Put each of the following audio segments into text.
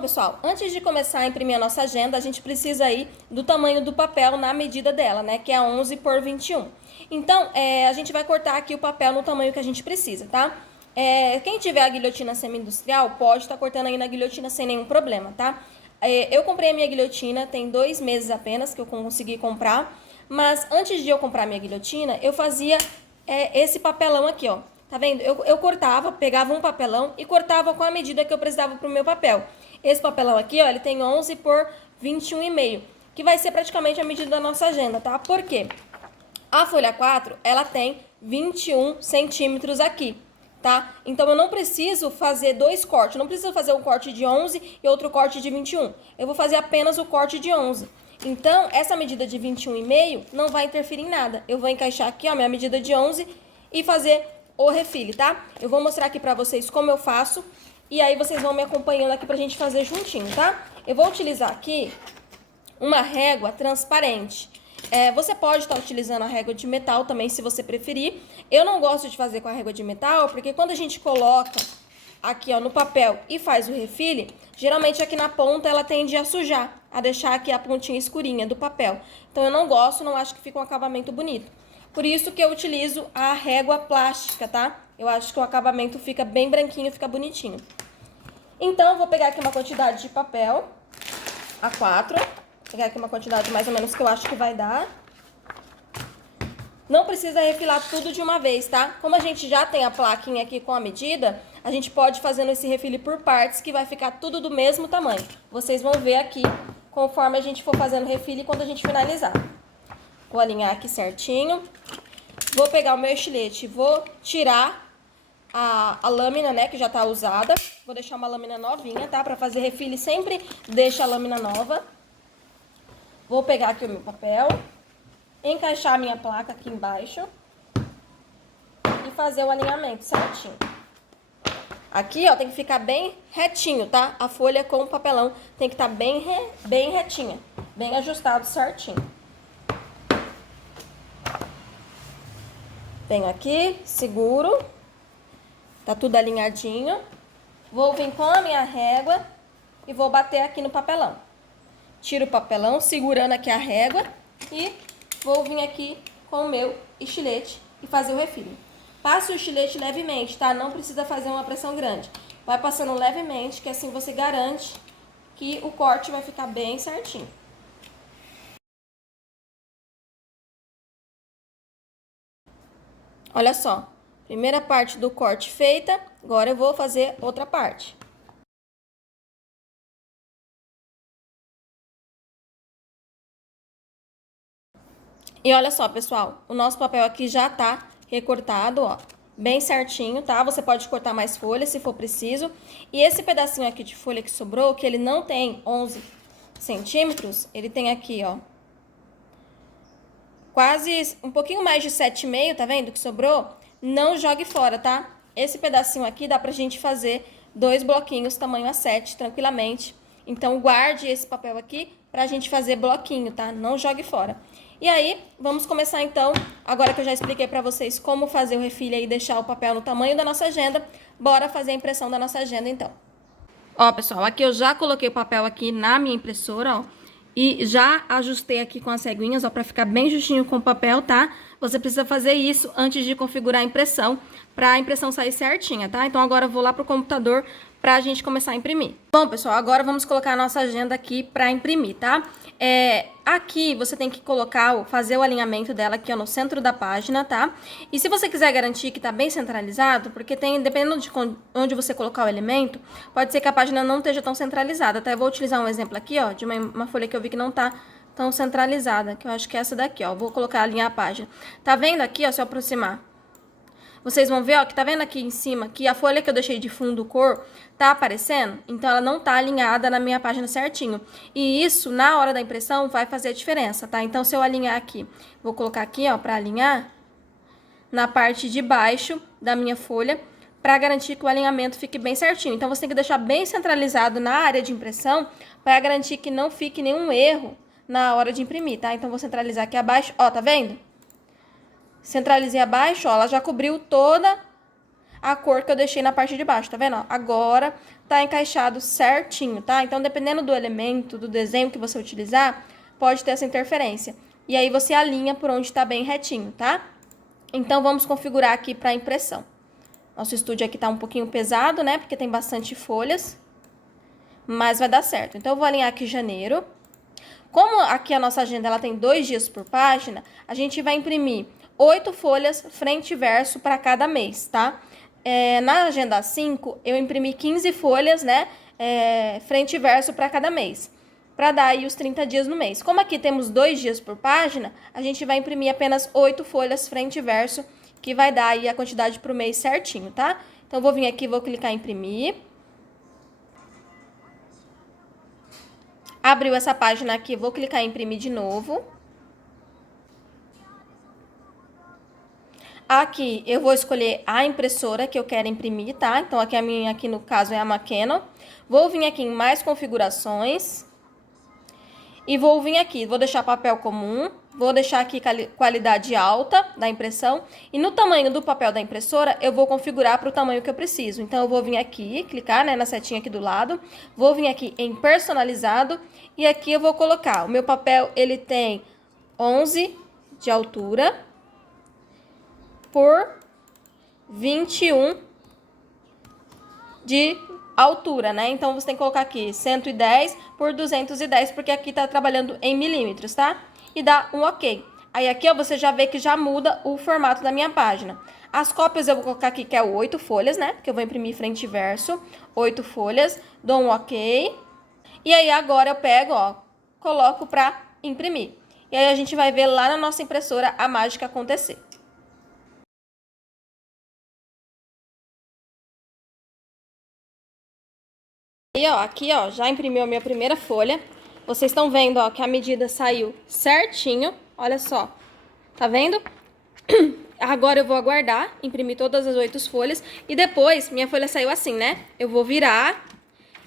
Bom, pessoal, antes de começar a imprimir a nossa agenda, a gente precisa aí do tamanho do papel na medida dela, né? Que é 11 por 21. Então, a gente vai cortar aqui o papel no tamanho que a gente precisa, tá? Quem tiver a guilhotina semi-industrial, pode estar cortando aí na guilhotina sem nenhum problema, tá? Eu comprei a minha guilhotina, tem 2 meses apenas que eu consegui comprar. Mas antes de eu comprar a minha guilhotina, eu fazia esse papelão aqui, ó. Tá vendo? Eu cortava, pegava um papelão e cortava com a medida que eu precisava pro meu papel. Esse papelão aqui, ó, ele tem 11 por 21,5, que vai ser praticamente a medida da nossa agenda, tá? Por quê? A folha 4, ela tem 21 centímetros aqui, tá? Então, eu não preciso fazer 2 cortes. Não preciso fazer um corte de 11 e outro corte de 21. Eu vou fazer apenas o corte de 11. Então, essa medida de 21,5 não vai interferir em nada. Eu vou encaixar aqui, ó, minha medida de 11 e fazer o refile, tá? Eu vou mostrar aqui pra vocês como eu faço e aí vocês vão me acompanhando aqui pra gente fazer juntinho, tá? Eu vou utilizar aqui uma régua transparente. Você pode estar utilizando a régua de metal também, se você preferir. Eu não gosto de fazer com a régua de metal, porque quando a gente coloca aqui, ó, no papel e faz o refile, geralmente aqui na ponta ela tende a sujar, a deixar aqui a pontinha escurinha do papel. Então eu não gosto, não acho que fica um acabamento bonito. Por isso que eu utilizo a régua plástica, tá? Eu acho que o acabamento fica bem branquinho, fica bonitinho. Então, eu vou pegar aqui uma quantidade de papel, A4. Vou pegar aqui uma quantidade mais ou menos que eu acho que vai dar. Não precisa refilar tudo de uma vez, tá? Como a gente já tem a plaquinha aqui com a medida, a gente pode ir fazendo esse refile por partes, que vai ficar tudo do mesmo tamanho. Vocês vão ver aqui, conforme a gente for fazendo o refile, quando a gente finalizar. Vou alinhar aqui certinho. Vou pegar o meu estilete, vou tirar a lâmina, né, que já tá usada. Vou deixar uma lâmina novinha, tá? Pra fazer refile sempre deixa a lâmina nova. Vou pegar aqui o meu papel, encaixar a minha placa aqui embaixo e fazer o alinhamento certinho. Aqui, ó, tem que ficar bem retinho, tá? A folha com o papelão tem que estar bem retinha, bem ajustado certinho. Venho aqui, seguro, tá tudo alinhadinho. Vou vir com a minha régua e vou bater aqui no papelão. Tiro o papelão, segurando aqui a régua e vou vir aqui com o meu estilete e fazer o refile. Passe o estilete levemente, tá? Não precisa fazer uma pressão grande. Vai passando levemente, que assim você garante que o corte vai ficar bem certinho. Olha só, primeira parte do corte feita, agora eu vou fazer outra parte. E olha só, pessoal, o nosso papel aqui já tá recortado, ó, bem certinho, tá? Você pode cortar mais folhas se for preciso. E esse pedacinho aqui de folha que sobrou, que ele não tem 11 centímetros, ele tem aqui, ó, quase um pouquinho mais de 7,5, tá vendo que sobrou? Não jogue fora, tá? Esse pedacinho aqui dá pra gente fazer 2 bloquinhos tamanho A7 tranquilamente. Então, guarde esse papel aqui pra gente fazer bloquinho, tá? Não jogue fora. E aí, vamos começar então, agora que eu já expliquei pra vocês como fazer o refile e deixar o papel no tamanho da nossa agenda, bora fazer a impressão da nossa agenda então. Ó, pessoal, aqui eu já coloquei o papel aqui na minha impressora, ó. E já ajustei aqui com as ceguinhas, ó, pra ficar bem justinho com o papel, tá? Você precisa fazer isso antes de configurar a impressão, pra impressão sair certinha, tá? Então, agora eu vou lá pro computador pra gente começar a imprimir. Bom, pessoal, agora vamos colocar a nossa agenda aqui pra imprimir, tá? Aqui você tem que colocar, fazer o alinhamento dela aqui, ó, no centro da página, tá? E se você quiser garantir que tá bem centralizado, porque dependendo de onde você colocar o elemento, pode ser que a página não esteja tão centralizada, tá? Eu vou utilizar um exemplo aqui, ó, de uma folha que eu vi que não tá tão centralizada, que eu acho que é essa daqui, ó. Vou colocar, alinhar a página. Tá vendo aqui, ó, se eu aproximar? Vocês vão ver, ó, que tá vendo aqui em cima que a folha que eu deixei de fundo cor tá aparecendo? Então, ela não tá alinhada na minha página certinho. E isso, na hora da impressão, vai fazer a diferença, tá? Então, se eu alinhar aqui, vou colocar aqui, ó, pra alinhar na parte de baixo da minha folha, pra garantir que o alinhamento fique bem certinho. Então, você tem que deixar bem centralizado na área de impressão pra garantir que não fique nenhum erro na hora de imprimir, tá? Então, vou centralizar aqui abaixo, ó, tá vendo? Centralizei abaixo, ó, ela já cobriu toda a cor que eu deixei na parte de baixo, tá vendo? Ó, agora tá encaixado certinho, tá? Então, dependendo do elemento, do desenho que você utilizar, pode ter essa interferência. E aí você alinha por onde tá bem retinho, tá? Então, vamos configurar aqui para impressão. Nosso estúdio aqui tá um pouquinho pesado, né? Porque tem bastante folhas, mas vai dar certo. Então, eu vou alinhar aqui janeiro. Como aqui a nossa agenda ela tem 2 dias por página, a gente vai imprimir 8 folhas frente e verso para cada mês, tá? Na agenda 5, eu imprimi 15 folhas, né? Frente e verso para cada mês, para dar aí os 30 dias no mês. Como aqui temos 2 dias por página, a gente vai imprimir apenas 8 folhas frente e verso, que vai dar aí a quantidade para o mês certinho, tá? Então, eu vou vir aqui, vou clicar em imprimir. Abriu essa página aqui, vou clicar em imprimir de novo. Aqui eu vou escolher a impressora que eu quero imprimir, tá? Então, aqui a minha, aqui no caso é a Canon. Vou vir aqui em mais configurações. E vou vir aqui, vou deixar papel comum, vou deixar aqui qualidade alta da impressão. E no tamanho do papel da impressora, eu vou configurar para o tamanho que eu preciso. Então, eu vou vir aqui, clicar, né, na setinha aqui do lado. Vou vir aqui em personalizado. E aqui eu vou colocar, o meu papel, ele tem 11 de altura por 21 de altura, né? Então, você tem que colocar aqui 110 por 210, porque aqui tá trabalhando em milímetros, tá? E dá um OK. Aí aqui, ó, você já vê que já muda o formato da minha página. As cópias eu vou colocar aqui, que é 8 folhas, né? Porque eu vou imprimir frente e verso, 8 folhas, dou um OK. E aí, agora eu pego, ó, coloco pra imprimir. E aí, a gente vai ver lá na nossa impressora a mágica acontecer. E ó, aqui ó, já imprimiu a minha primeira folha. Vocês estão vendo, ó, que a medida saiu certinho. Olha só, tá vendo? Agora eu vou aguardar, imprimir todas as 8 folhas. E depois, minha folha saiu assim, né? Eu vou virar,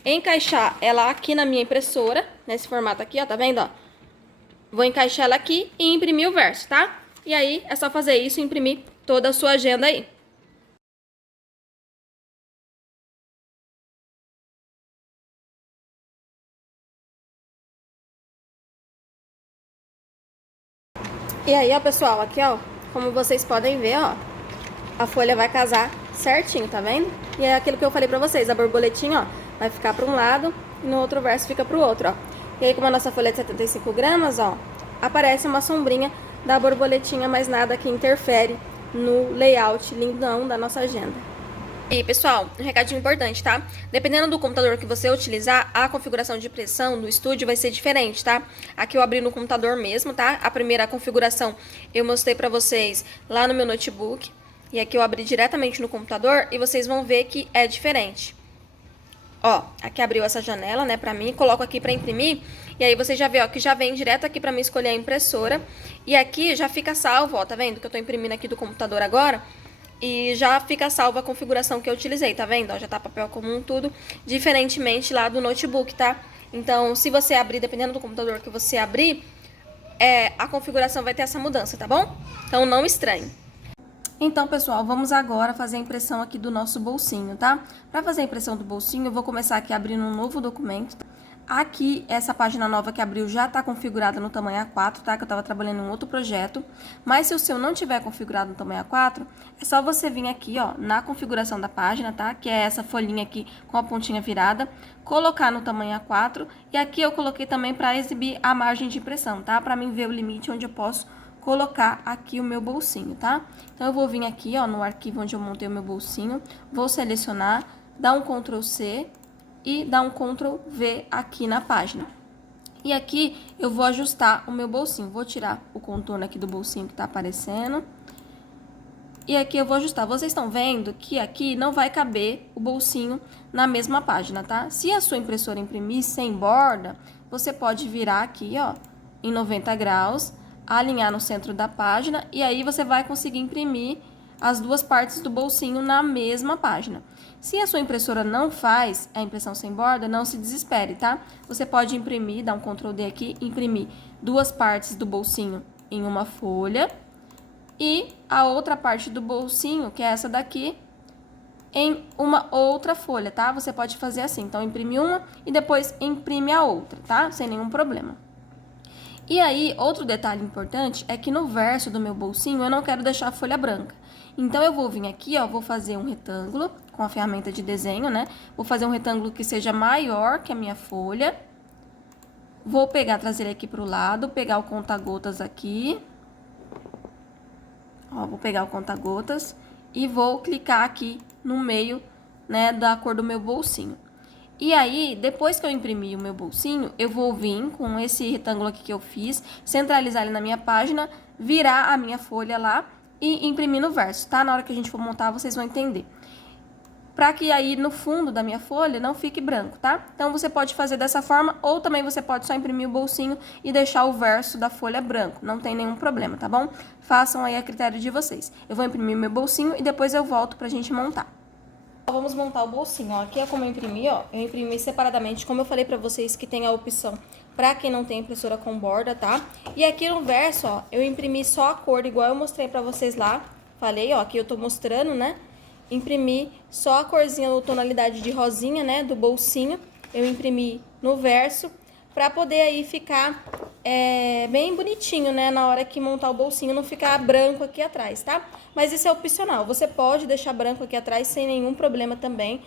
encaixar ela aqui na minha impressora, nesse formato aqui, ó, tá vendo, ó? Vou encaixar ela aqui e imprimir o verso, tá? E aí, é só fazer isso e imprimir toda a sua agenda aí. E aí, ó, pessoal, aqui, ó, como vocês podem ver, ó, a folha vai casar certinho, tá vendo? E é aquilo que eu falei pra vocês, a borboletinha, ó, vai ficar pra um lado e no outro verso fica pro outro, ó. E aí, como a nossa folha é de 75 gramas, ó, aparece uma sombrinha da borboletinha, mas nada que interfere no layout lindão da nossa agenda. E, pessoal, um recadinho importante, tá? Dependendo do computador que você utilizar, a configuração de impressão do estúdio vai ser diferente, tá? Aqui eu abri no computador mesmo, tá? A primeira configuração eu mostrei pra vocês lá no meu notebook. E aqui eu abri diretamente no computador e vocês vão ver que é diferente. Ó, aqui abriu essa janela, né, pra mim, coloco aqui pra imprimir. E aí você já vê, ó, que já vem direto aqui pra mim escolher a impressora. E aqui já fica salvo, ó, tá vendo? Que eu tô imprimindo aqui do computador agora. E já fica salva a configuração que eu utilizei, tá vendo? Ó, já tá papel comum, tudo, diferentemente lá do notebook, tá? Então, se você abrir, dependendo do computador que você abrir, a configuração vai ter essa mudança, tá bom? Então, não estranhe. Então, pessoal, vamos agora fazer a impressão aqui do nosso bolsinho, tá? Para fazer a impressão do bolsinho, eu vou começar aqui abrindo um novo documento. Aqui, essa página nova que abriu já está configurada no tamanho A4, tá? Que eu estava trabalhando em um outro projeto. Mas se o seu não tiver configurado no tamanho A4, é só você vir aqui, ó, na configuração da página, tá? Que é essa folhinha aqui com a pontinha virada, colocar no tamanho A4. E aqui eu coloquei também para exibir a margem de impressão, tá? Para mim ver o limite onde eu posso colocar aqui o meu bolsinho, tá? Então, eu vou vir aqui, ó, no arquivo onde eu montei o meu bolsinho, vou selecionar, dar um Ctrl C e dar um Ctrl V aqui na página. E aqui eu vou ajustar o meu bolsinho, vou tirar o contorno aqui do bolsinho que tá aparecendo. E aqui eu vou ajustar. Vocês estão vendo que aqui não vai caber o bolsinho na mesma página, tá? Se a sua impressora imprimir sem borda, você pode virar aqui, ó, em 90 graus, alinhar no centro da página e aí você vai conseguir imprimir as duas partes do bolsinho na mesma página. Se a sua impressora não faz a impressão sem borda, não se desespere, tá? Você pode imprimir, dar um Ctrl D aqui, imprimir duas partes do bolsinho em uma folha e a outra parte do bolsinho, que é essa daqui, em uma outra folha, tá? Você pode fazer assim, então imprime uma e depois imprime a outra, tá? Sem nenhum problema. E aí, outro detalhe importante é que no verso do meu bolsinho eu não quero deixar a folha branca. Então, eu vou vir aqui, ó, vou fazer um retângulo com a ferramenta de desenho, né? Vou fazer um retângulo que seja maior que a minha folha. Vou pegar, trazer ele aqui pro lado, pegar o conta-gotas aqui. Ó, vou pegar o conta-gotas e vou clicar aqui no meio, né, da cor do meu bolsinho. E aí, depois que eu imprimir o meu bolsinho, eu vou vir com esse retângulo aqui que eu fiz, centralizar ele na minha página, virar a minha folha lá e imprimir no verso, tá? Na hora que a gente for montar, vocês vão entender. Pra que aí no fundo da minha folha não fique branco, tá? Então, você pode fazer dessa forma, ou também você pode só imprimir o bolsinho e deixar o verso da folha branco. Não tem nenhum problema, tá bom? Façam aí a critério de vocês. Eu vou imprimir meu bolsinho e depois eu volto pra gente montar. Vamos montar o bolsinho, ó. Aqui é como eu imprimi, ó. Eu imprimi separadamente, como eu falei pra vocês que tem a opção pra quem não tem impressora com borda, tá? E aqui no verso, ó, eu imprimi só a cor, igual eu mostrei pra vocês lá. Falei, ó, aqui eu tô mostrando, né? Imprimi só a corzinha ou tonalidade de rosinha, né, do bolsinho. Eu imprimi no verso pra poder aí ficar bem bonitinho, né, na hora que montar o bolsinho, não ficar branco aqui atrás, tá? Mas isso é opcional, você pode deixar branco aqui atrás sem nenhum problema também,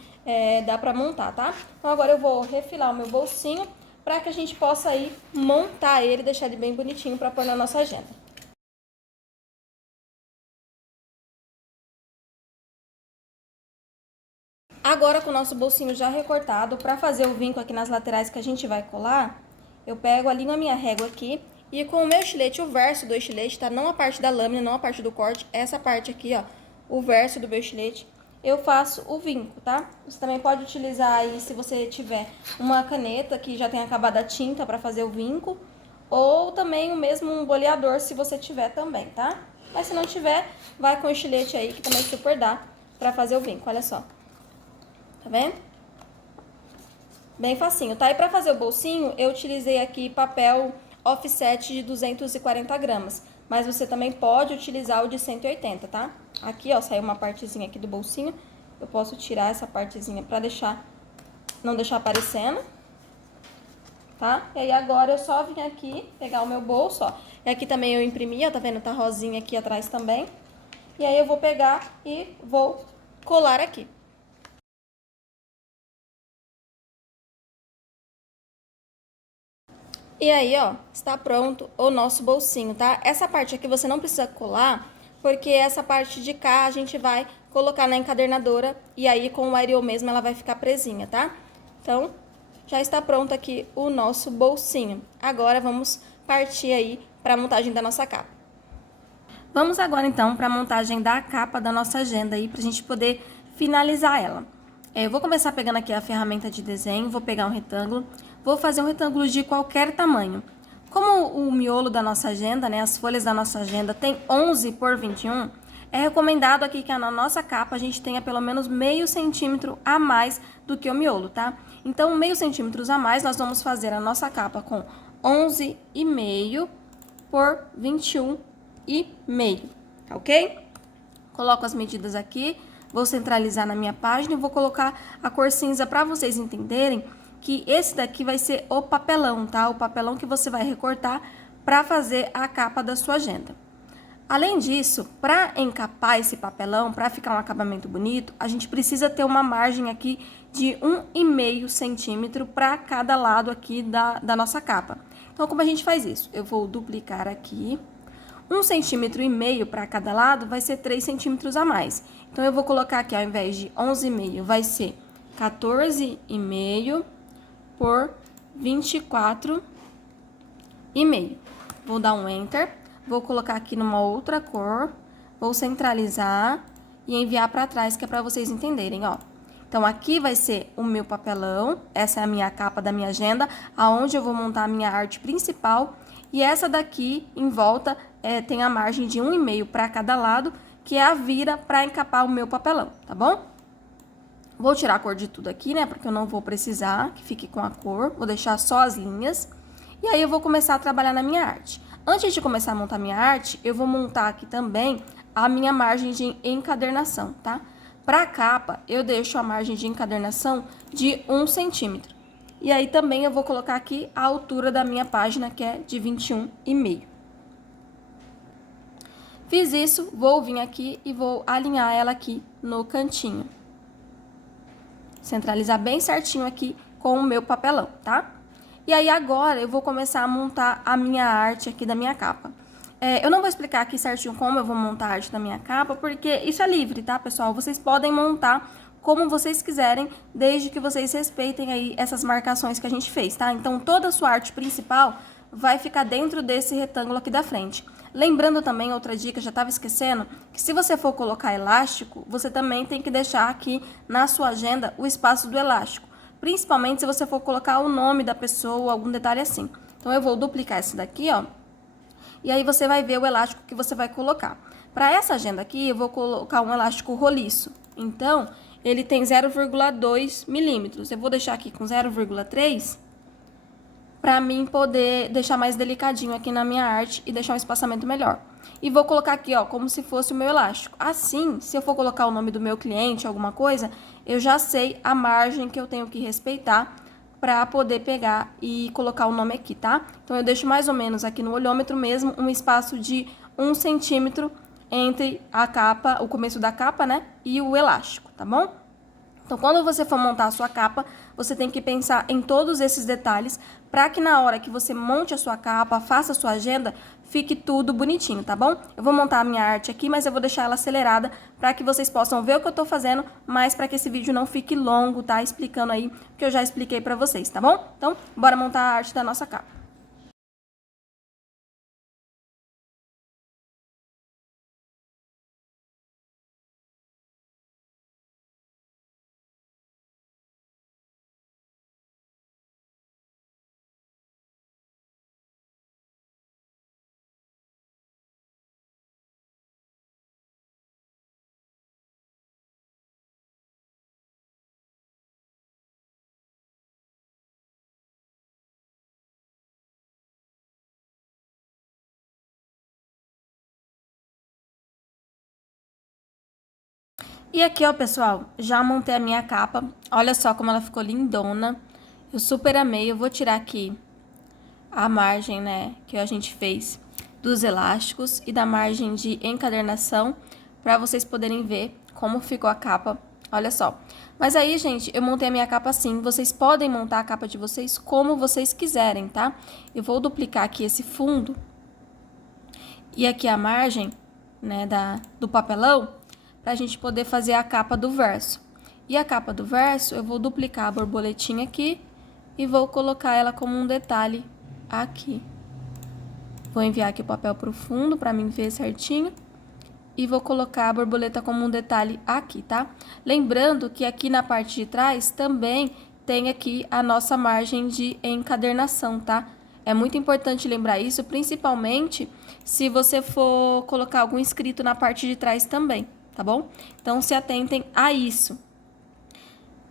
dá pra montar, tá? Então agora eu vou refilar o meu bolsinho pra que a gente possa aí montar ele, deixar ele bem bonitinho pra pôr na nossa agenda. Agora, com o nosso bolsinho já recortado, para fazer o vinco aqui nas laterais que a gente vai colar, eu pego, alinho a minha régua aqui e com o meu estilete, o verso do estilete, tá? Não a parte da lâmina, não a parte do corte, essa parte aqui, ó, o verso do meu estilete, eu faço o vinco, tá? Você também pode utilizar aí, se você tiver uma caneta que já tenha acabado a tinta para fazer o vinco, ou também o mesmo um boleador, se você tiver também, tá? Mas se não tiver, vai com o estilete aí, que também super dá para fazer o vinco, olha só. Tá vendo? Bem facinho, tá? E pra fazer o bolsinho, eu utilizei aqui papel offset de 240 gramas. Mas você também pode utilizar o de 180, tá? Aqui, ó, saiu uma partezinha aqui do bolsinho. Eu posso tirar essa partezinha pra não deixar aparecendo. Tá? E aí agora eu só vim aqui pegar o meu bolso, ó. E aqui também eu imprimi, ó, tá vendo? Tá rosinha aqui atrás também. E aí eu vou pegar e vou colar aqui. E aí, ó, está pronto o nosso bolsinho, tá? Essa parte aqui você não precisa colar, porque essa parte de cá a gente vai colocar na encadernadora e aí com o Ariel mesmo ela vai ficar presinha, tá? Então, já está pronto aqui o nosso bolsinho. Agora vamos partir aí para a montagem da nossa capa. Vamos agora então para a montagem da capa da nossa agenda aí, pra gente poder finalizar ela. Eu vou começar pegando aqui a ferramenta de desenho, vou pegar um retângulo, vou fazer um retângulo de qualquer tamanho. Como o miolo da nossa agenda, né, as folhas da nossa agenda tem 11 por 21, é recomendado aqui que na nossa capa a gente tenha pelo menos meio centímetro a mais do que o miolo, tá? Então, meio centímetro a mais, nós vamos fazer a nossa capa com 11,5 por 21,5, tá ok? Coloco as medidas aqui. Vou centralizar na minha página e vou colocar a cor cinza para vocês entenderem que esse daqui vai ser o papelão, tá? O papelão que você vai recortar para fazer a capa da sua agenda. Além disso, para encapar esse papelão, para ficar um acabamento bonito, a gente precisa ter uma margem aqui de 1,5 centímetro para cada lado aqui da nossa capa. Então, como a gente faz isso? Eu vou duplicar aqui. 1,5 centímetro para cada lado vai ser 3 centímetros a mais. Então, eu vou colocar aqui, ao invés de 11,5, vai ser 14,5 por 24,5. Vou dar um Enter, vou colocar aqui numa outra cor, vou centralizar e enviar para trás, que é para vocês entenderem, ó. Então, aqui vai ser o meu papelão, essa é a minha capa da minha agenda, aonde eu vou montar a minha arte principal. E essa daqui, em volta, tem a margem de 1,5 para cada lado, que é a vira para encapar o meu papelão, tá bom? Vou tirar a cor de tudo aqui, né, porque eu não vou precisar que fique com a cor, vou deixar só as linhas. E aí, eu vou começar a trabalhar na minha arte. Antes de começar a montar minha arte, eu vou montar aqui também a minha margem de encadernação, tá? Para a capa, eu deixo a margem de encadernação de 1 centímetro. E aí também eu vou colocar aqui a altura da minha página, que é de 21,5. Fiz isso, vou vir aqui e vou alinhar ela aqui no cantinho. Centralizar bem certinho aqui com o meu papelão, tá? E aí agora eu vou começar a montar a minha arte aqui da minha capa. Eu não vou explicar aqui certinho como eu vou montar a arte da minha capa, porque isso é livre, tá, pessoal? Vocês podem montar como vocês quiserem, desde que vocês respeitem aí essas marcações que a gente fez, tá? Então, toda a sua arte principal vai ficar dentro desse retângulo aqui da frente. Lembrando também, outra dica, já estava esquecendo, que se você for colocar elástico, você também tem que deixar aqui na sua agenda o espaço do elástico. Principalmente se você for colocar o nome da pessoa ou algum detalhe assim. Então, eu vou duplicar esse daqui, ó. E aí, você vai ver o elástico que você vai colocar. Para essa agenda aqui, eu vou colocar um elástico roliço. Então, ele tem 0,2 milímetros. Eu vou deixar aqui com 0,3 para mim poder deixar mais delicadinho aqui na minha arte e deixar um espaçamento melhor. E vou colocar aqui, ó, como se fosse o meu elástico. Assim, se eu for colocar o nome do meu cliente, alguma coisa, eu já sei a margem que eu tenho que respeitar para poder pegar e colocar o nome aqui, tá? Então, eu deixo mais ou menos aqui no olhômetro mesmo um espaço de 1 centímetro entre a capa, o começo da capa, né, e o elástico, tá bom? Então, quando você for montar a sua capa, você tem que pensar em todos esses detalhes para que na hora que você monte a sua capa, faça a sua agenda, fique tudo bonitinho, tá bom? Eu vou montar a minha arte aqui, mas eu vou deixar ela acelerada para que vocês possam ver o que eu tô fazendo, mas para que esse vídeo não fique longo, tá? Explicando aí o que eu já expliquei para vocês, tá bom? Então, bora montar a arte da nossa capa. E aqui, ó, pessoal, já montei a minha capa. Olha só como ela ficou lindona. Eu super amei. Eu vou tirar aqui a margem, né, que a gente fez dos elásticos e da margem de encadernação, para vocês poderem ver como ficou a capa. Olha só. Mas aí, gente, eu montei a minha capa assim. Vocês podem montar a capa de vocês como vocês quiserem, tá? Eu vou duplicar aqui esse fundo e aqui a margem, né, do papelão, pra gente poder fazer a capa do verso. E a capa do verso, eu vou duplicar a borboletinha aqui e vou colocar ela como um detalhe aqui. Vou enviar aqui o papel pro fundo pra mim ver certinho. E vou colocar a borboleta como um detalhe aqui, tá? Lembrando que aqui na parte de trás também tem aqui a nossa margem de encadernação, tá? É muito importante lembrar isso, principalmente se você for colocar algum escrito na parte de trás também, tá bom? Então, se atentem a isso.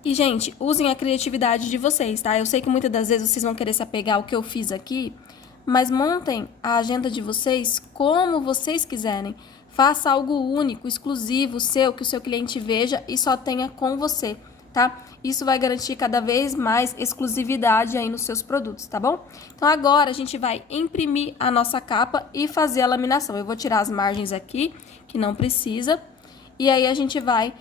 E, gente, usem a criatividade de vocês, tá? Eu sei que muitas das vezes vocês vão querer se apegar ao que eu fiz aqui, mas montem a agenda de vocês como vocês quiserem. Faça algo único, exclusivo, seu, que o seu cliente veja e só tenha com você, tá? Isso vai garantir cada vez mais exclusividade aí nos seus produtos, tá bom? Então, agora a gente vai imprimir a nossa capa e fazer a laminação. Eu vou tirar as margens aqui, que não precisa, e aí a gente vai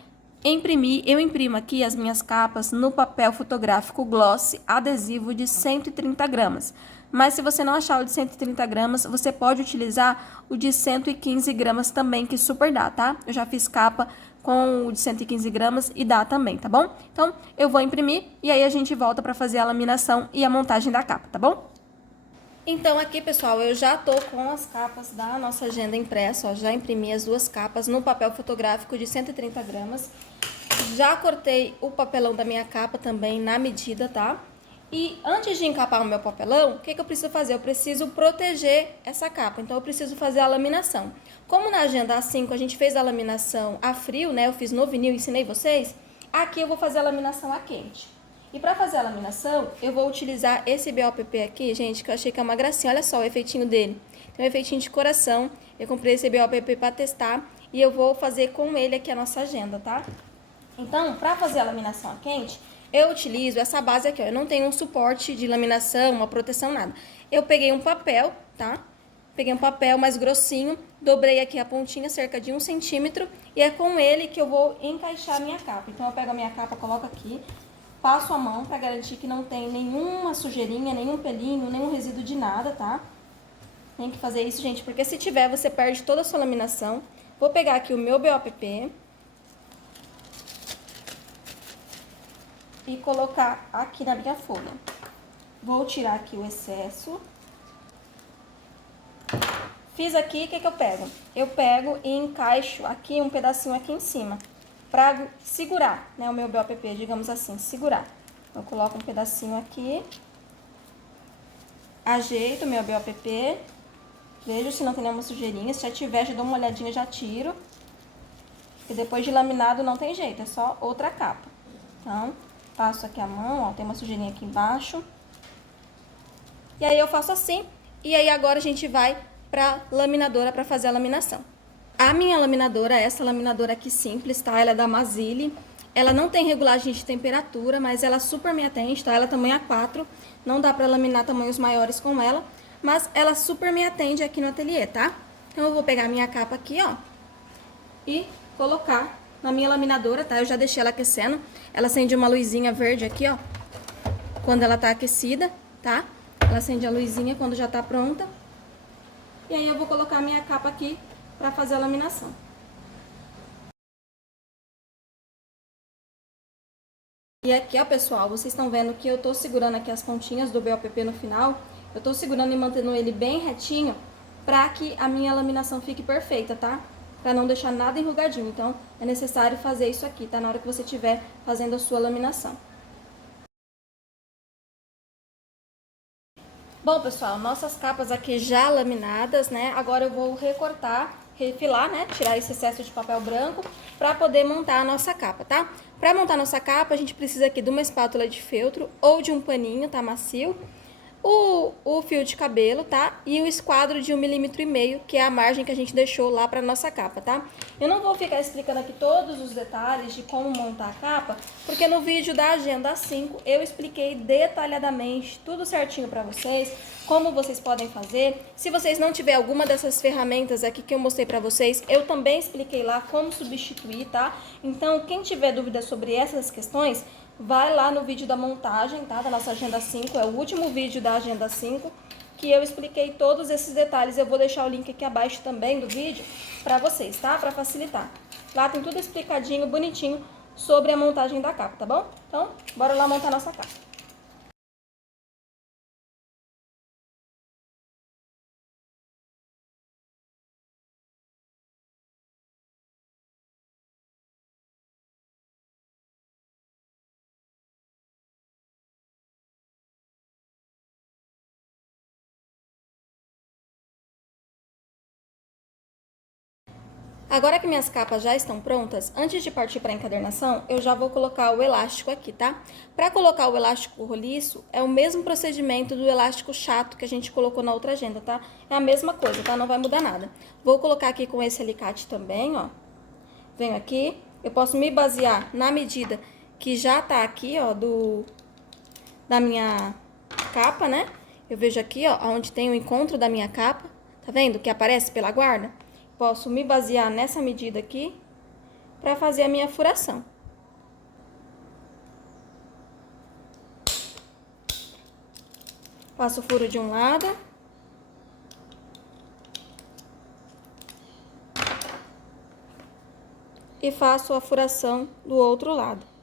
imprimir. Eu imprimo aqui as minhas capas no papel fotográfico gloss adesivo de 130 gramas. Mas se você não achar o de 130 gramas, você pode utilizar o de 115 gramas também, que super dá, tá? Eu já fiz capa com o de 115 gramas e dá também, tá bom? Então, eu vou imprimir e aí a gente volta para fazer a laminação e a montagem da capa, tá bom? Então, aqui, pessoal, eu já tô com as capas da nossa agenda impressa, ó, já imprimi as duas capas no papel fotográfico de 130 gramas. Já cortei o papelão da minha capa também na medida, tá? E antes de encapar o meu papelão, o que eu preciso fazer? Eu preciso proteger essa capa, então eu preciso fazer a laminação. Como na agenda A5 a gente fez a laminação a frio, né? Eu fiz no vinil e ensinei vocês, aqui eu vou fazer a laminação a quente. E para fazer a laminação, eu vou utilizar esse BOPP aqui, gente, que eu achei que é uma gracinha. Olha só o efeitinho dele. Tem um efeitinho de coração. Eu comprei esse BOPP para testar e eu vou fazer com ele aqui a nossa agenda, tá? Então, para fazer a laminação a quente, eu utilizo essa base aqui, ó. Eu não tenho um suporte de laminação, uma proteção, nada. Eu peguei um papel, tá? Peguei um papel mais grossinho, dobrei aqui a pontinha, cerca de 1 centímetro, e é com ele que eu vou encaixar a minha capa. Então, eu pego a minha capa, coloco aqui, passo a mão para garantir que não tem nenhuma sujeirinha, nenhum pelinho, nenhum resíduo de nada, tá? Tem que fazer isso, gente, porque se tiver, você perde toda a sua laminação. Vou pegar aqui o meu BOPP e colocar aqui na minha folha. Vou tirar aqui o excesso. Fiz aqui, o que eu pego? Eu pego e encaixo aqui um pedacinho aqui em cima, pra segurar, né, o meu BOPP, digamos assim, segurar. Eu coloco um pedacinho aqui, ajeito o meu BOPP, vejo se não tem nenhuma sujeirinha, se já tiver, já dou uma olhadinha, já tiro. Porque depois de laminado não tem jeito, é só outra capa. Então, passo aqui a mão, ó, tem uma sujeirinha aqui embaixo. E aí eu faço assim, e aí agora a gente vai pra laminadora pra fazer a laminação. A minha laminadora, essa laminadora aqui simples, tá? Ela é da Mazzilli. Ela não tem regulagem de temperatura, mas ela super me atende, tá? Ela é tamanho A4, não dá pra laminar tamanhos maiores com ela, mas ela super me atende aqui no ateliê, tá? Então eu vou pegar a minha capa aqui, ó, e colocar na minha laminadora, tá? Eu já deixei ela aquecendo. Ela acende uma luzinha verde aqui, ó, quando ela tá aquecida, tá? Ela acende a luzinha quando já tá pronta. E aí eu vou colocar a minha capa aqui pra fazer a laminação. E aqui, ó, pessoal, vocês estão vendo que eu tô segurando aqui as pontinhas do BOPP no final. Eu tô segurando e mantendo ele bem retinho pra que a minha laminação fique perfeita, tá? Pra não deixar nada enrugadinho. Então, é necessário fazer isso aqui, tá? Na hora que você estiver fazendo a sua laminação. Bom, pessoal, nossas capas aqui já laminadas, né? Agora eu vou recortar, refilar, né? Tirar esse excesso de papel branco para poder montar a nossa capa, tá? Para montar a nossa capa, a gente precisa aqui de uma espátula de feltro ou de um paninho, tá? Macio. O fio de cabelo, tá? E o esquadro de 1,5 mm, que é a margem que a gente deixou lá para nossa capa, tá? Eu não vou ficar explicando aqui todos os detalhes de como montar a capa, porque no vídeo da Agenda 5 eu expliquei detalhadamente, tudo certinho para vocês, como vocês podem fazer. Se vocês não tiverem alguma dessas ferramentas aqui que eu mostrei para vocês, eu também expliquei lá como substituir, tá? Então, quem tiver dúvidas sobre essas questões, vai lá no vídeo da montagem, tá? Da nossa Agenda 5, é o último vídeo da Agenda 5, que eu expliquei todos esses detalhes. Eu vou deixar o link aqui abaixo também do vídeo pra vocês, tá? Pra facilitar. Lá tem tudo explicadinho, bonitinho, sobre a montagem da capa, tá bom? Então, bora lá montar nossa capa. Agora que minhas capas já estão prontas, antes de partir para a encadernação, eu já vou colocar o elástico aqui, tá? Para colocar o elástico roliço, é o mesmo procedimento do elástico chato que a gente colocou na outra agenda, tá? É a mesma coisa, tá? Não vai mudar nada. Vou colocar aqui com esse alicate também, ó. Venho aqui, eu posso me basear na medida que já tá aqui, ó, da minha capa, né? Eu vejo aqui, ó, onde tem o encontro da minha capa, tá vendo? Que aparece pela guarda. Posso me basear nessa medida aqui para fazer a minha furação. Faço o furo de um lado. E faço a furação do outro lado.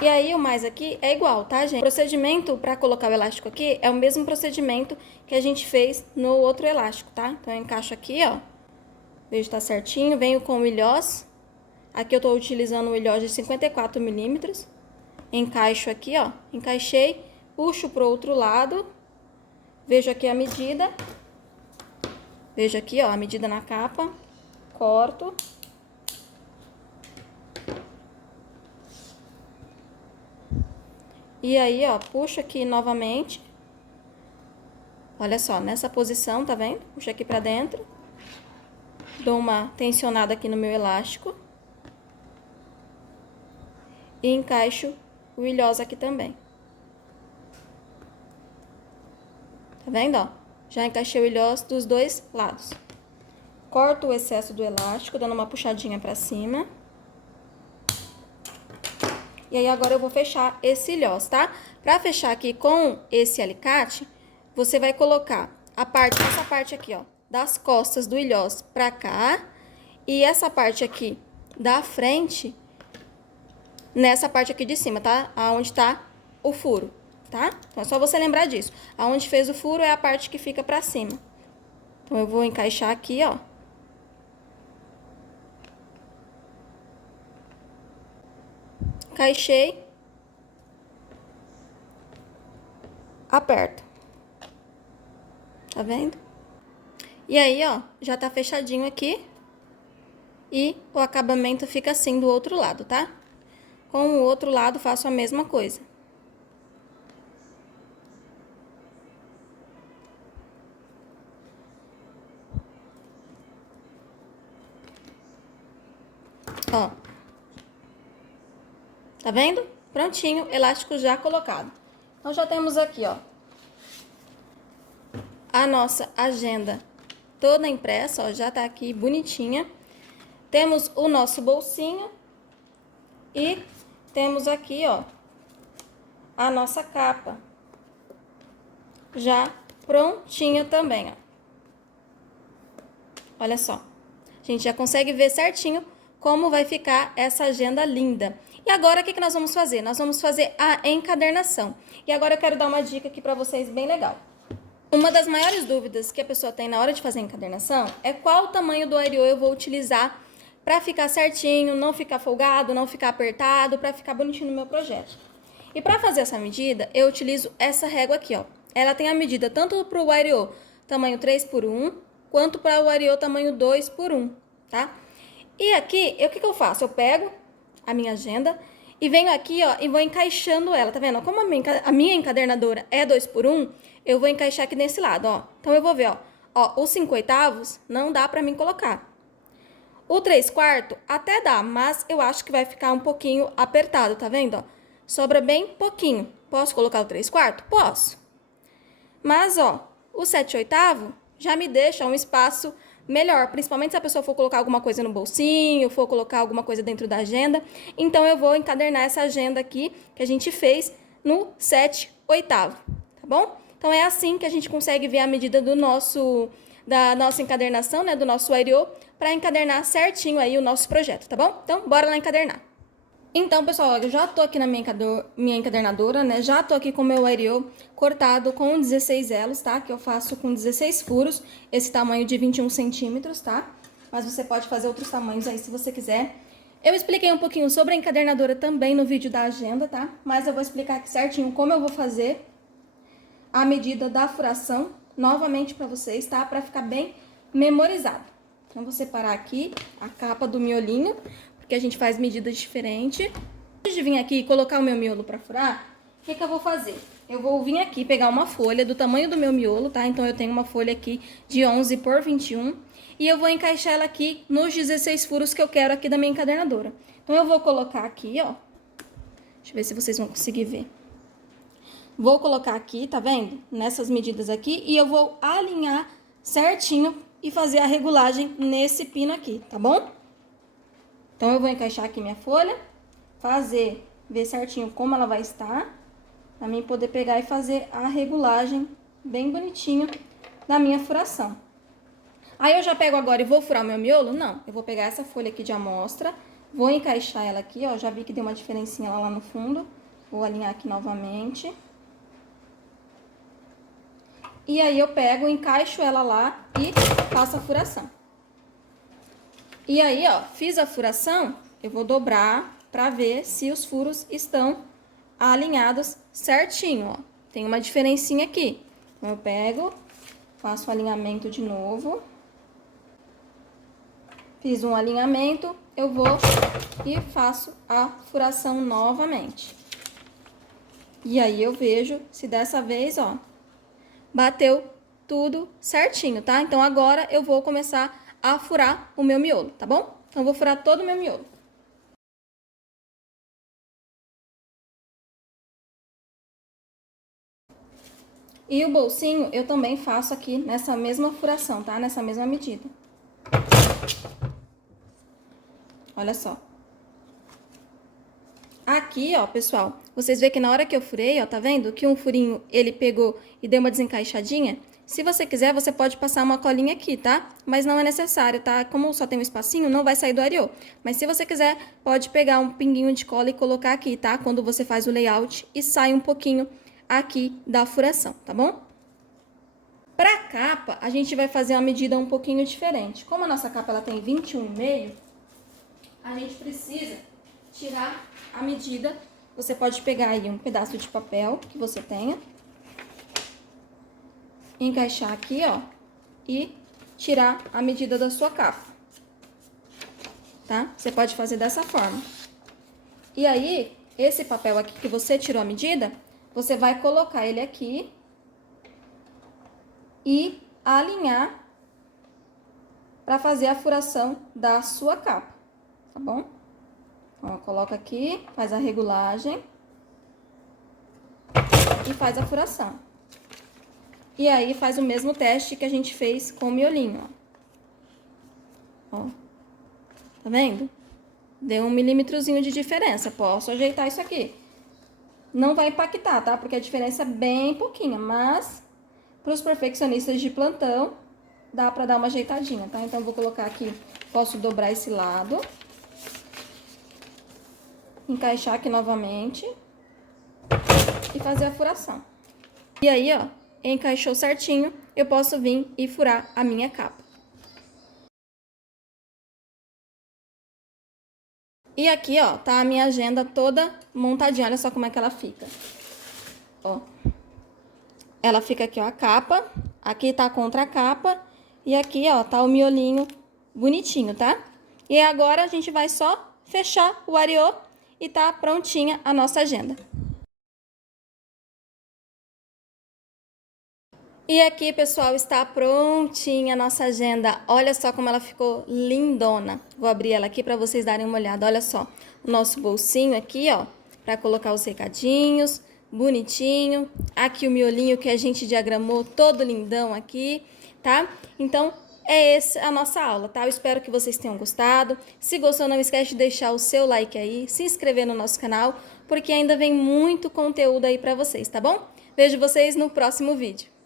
E aí, o mais aqui é igual, tá, gente? O procedimento para colocar o elástico aqui é o mesmo procedimento que a gente fez no outro elástico, tá? Então, eu encaixo aqui, ó. Vejo que tá certinho. Venho com o ilhós. Aqui eu tô utilizando um ilhós de 54 milímetros. Encaixo aqui, ó. Encaixei. Puxo pro outro lado. Vejo aqui a medida. Vejo aqui, ó, a medida na capa. Corto. E aí, ó, puxo aqui novamente Olha só, nessa posição, tá vendo? Puxa aqui pra dentro. Dou uma tensionada aqui no meu elástico. E encaixo o ilhós aqui também. Tá vendo, ó? Já encaixei o ilhós dos dois lados. Corto o excesso do elástico, dando uma puxadinha pra cima. E aí, agora eu vou fechar esse ilhós, tá? Pra fechar aqui com esse alicate, você vai colocar essa parte aqui, ó, das costas do ilhós pra cá. E essa parte aqui da frente, nessa parte aqui de cima, tá? Aonde tá o furo, tá? Então, é só você lembrar disso. Aonde fez o furo é a parte que fica pra cima. Então, eu vou encaixar aqui, ó. Encaixei. Aperto. Tá vendo? E aí, ó, já tá fechadinho aqui. E o acabamento fica assim do outro lado, tá? Com o outro lado, faço a mesma coisa. Ó. Tá vendo? Prontinho, elástico já colocado. Então, já temos aqui, ó, a nossa agenda toda impressa, ó, já tá aqui bonitinha. Temos o nosso bolsinho e temos aqui, ó, a nossa capa já prontinha também, ó. Olha só, a gente já consegue ver certinho como vai ficar essa agenda linda. E agora, o que nós vamos fazer? Nós vamos fazer a encadernação. E agora eu quero dar uma dica aqui pra vocês bem legal. Uma das maiores dúvidas que a pessoa tem na hora de fazer a encadernação é qual o tamanho do ariô eu vou utilizar pra ficar certinho, não ficar folgado, não ficar apertado, pra ficar bonitinho no meu projeto. E pra fazer essa medida, eu utilizo essa régua aqui, ó. Ela tem a medida tanto pro ariô tamanho 3x1, quanto para o ariô tamanho 2x1, tá? E aqui, o que eu faço? Eu pego a minha agenda e venho aqui, ó, e vou encaixando ela, tá vendo? Como a minha encadernadora é 2x1, eu vou encaixar aqui nesse lado, ó. Então, eu vou ver, ó, os 5/8 não dá pra mim colocar. O 3/4 até dá, mas eu acho que vai ficar um pouquinho apertado, tá vendo, ó? Sobra bem pouquinho. Posso colocar o 3/4? Posso. Mas, ó, o 7/8 já me deixa um espaço melhor, principalmente se a pessoa for colocar alguma coisa no bolsinho, for colocar alguma coisa dentro da agenda. Então, eu vou encadernar essa agenda aqui que a gente fez no 7/8, tá bom? Então, é assim que a gente consegue ver a medida da nossa encadernação, né, do nosso ariô, para encadernar certinho aí o nosso projeto, tá bom? Então, bora lá encadernar. Então, pessoal, eu já tô aqui na minha encadernadora, né? Já tô aqui com o meu ariô cortado com 16 elos, tá? Que eu faço com 16 furos, esse tamanho de 21 centímetros, tá? Mas você pode fazer outros tamanhos aí se você quiser. Eu expliquei um pouquinho sobre a encadernadora também no vídeo da agenda, tá? Mas eu vou explicar aqui certinho como eu vou fazer a medida da furação novamente pra vocês, tá? Pra ficar bem memorizado. Então, vou separar aqui a capa do miolinho, porque a gente faz medidas diferentes. Antes de vir aqui e colocar o meu miolo pra furar, o que eu vou fazer? Eu vou vir aqui pegar uma folha do tamanho do meu miolo, tá? Então, eu tenho uma folha aqui de 11 por 21. E eu vou encaixar ela aqui nos 16 furos que eu quero aqui da minha encadernadora. Então, eu vou colocar aqui, ó. Deixa eu ver se vocês vão conseguir ver. Vou colocar aqui, tá vendo? Nessas medidas aqui. E eu vou alinhar certinho e fazer a regulagem nesse pino aqui, tá bom? Então, eu vou encaixar aqui minha folha, ver certinho como ela vai estar, pra mim poder pegar e fazer a regulagem bem bonitinho da minha furação. Aí, eu já pego agora e vou furar o meu miolo? Não, eu vou pegar essa folha aqui de amostra, vou encaixar ela aqui, ó, já vi que deu uma diferencinha lá no fundo, vou alinhar aqui novamente. E aí, eu pego, encaixo ela lá e faço a furação. E aí, ó, fiz a furação, eu vou dobrar pra ver se os furos estão alinhados certinho, ó. Tem uma diferencinha aqui. Então, eu pego, faço o alinhamento de novo. Fiz um alinhamento, eu vou e faço a furação novamente. E aí, eu vejo se dessa vez, ó, bateu tudo certinho, tá? Então, agora eu vou começar a furar o meu miolo, tá bom? Então, eu vou furar todo o meu miolo. E o bolsinho eu também faço aqui nessa mesma furação, tá? Nessa mesma medida. Olha só. Aqui, ó, pessoal, vocês veem que na hora que eu furei, ó, tá vendo? Que um furinho ele pegou e deu uma desencaixadinha. Se você quiser, você pode passar uma colinha aqui, tá? Mas não é necessário, tá? Como só tem um espacinho, não vai sair do ariô. Mas se você quiser, pode pegar um pinguinho de cola e colocar aqui, tá? Quando você faz o layout e sai um pouquinho aqui da furação, tá bom? Pra capa, a gente vai fazer uma medida um pouquinho diferente. Como a nossa capa ela tem 21,5, a gente precisa tirar a medida. Você pode pegar aí um pedaço de papel que você tenha, encaixar aqui, ó, e tirar a medida da sua capa, tá? Você pode fazer dessa forma. E aí, esse papel aqui que você tirou a medida, você vai colocar ele aqui e alinhar para fazer a furação da sua capa, tá bom? Ó, coloca aqui, faz a regulagem e faz a furação. E aí, faz o mesmo teste que a gente fez com o miolinho, ó. Tá vendo? Deu 1 milímetrozinho de diferença. Posso ajeitar isso aqui. Não vai impactar, tá? Porque a diferença é bem pouquinha, mas para os perfeccionistas de plantão, dá pra dar uma ajeitadinha, tá? Então, eu vou colocar aqui, posso dobrar esse lado. Encaixar aqui novamente e fazer a furação. E aí, ó, encaixou certinho, eu posso vir e furar a minha capa. E aqui, ó, tá a minha agenda toda montadinha, olha só como é que ela fica. Ó, ela fica aqui, ó, a capa, aqui tá a contracapa e aqui, ó, tá o miolinho bonitinho, tá? E agora a gente vai só fechar o ariô e tá prontinha a nossa agenda. E aqui, pessoal, está prontinha a nossa agenda. Olha só como ela ficou lindona. Vou abrir ela aqui para vocês darem uma olhada. Olha só, o nosso bolsinho aqui, ó, para colocar os recadinhos, bonitinho. Aqui o miolinho que a gente diagramou, todo lindão aqui, tá? Então, é essa a nossa aula, tá? Eu espero que vocês tenham gostado. Se gostou, não esquece de deixar o seu like aí, se inscrever no nosso canal, porque ainda vem muito conteúdo aí para vocês, tá bom? Vejo vocês no próximo vídeo.